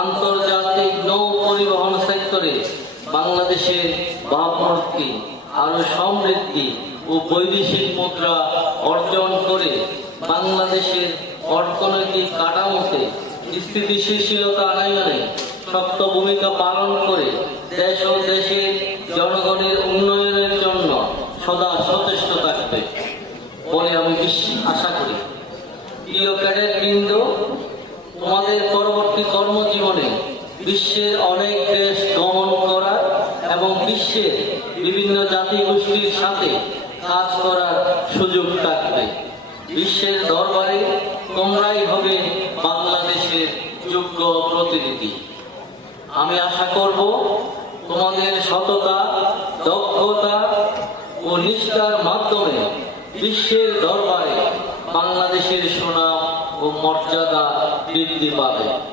আন্তর্জাতিক নৌ পরিবহন সেক্টরে বাংলাদেশের ভাবমূর্তি আরো সমৃদ্ধি ও বৈদেশিক মুদ্রা অর্জন করে বাংলাদেশের অর্থনৈতিক কাঠামোতে স্থিতিশীলতা আনয়নে শক্ত ভূমিকা পালন করে দেশ ও দেশের জনগণের উন্নয়নের জন্য সদা সচেষ্ট থাকবে বলে আমি আশা করি। প্রিয় ক্যাডেটবৃন্দ, তোমাদের পরবর্তী কর্মজীবনে বিশ্বের অনেক দেশ গমন করার এবং বিশ্বের বিভিন্ন জাতিগোষ্ঠীর সাথে কাজ করার সুযোগ থাকবে। বিশ্বের দরবারে তোমরাই হবে বাংলাদেশের যোগ্য প্রতিনিধি। আমি আশা করব তোমাদের সততা, দক্ষতা ও নিষ্ঠার মাধ্যমে বিশ্বের দরবারে বাংলাদেশের সুনাম ও মর্যাদা বৃদ্ধি পাবে।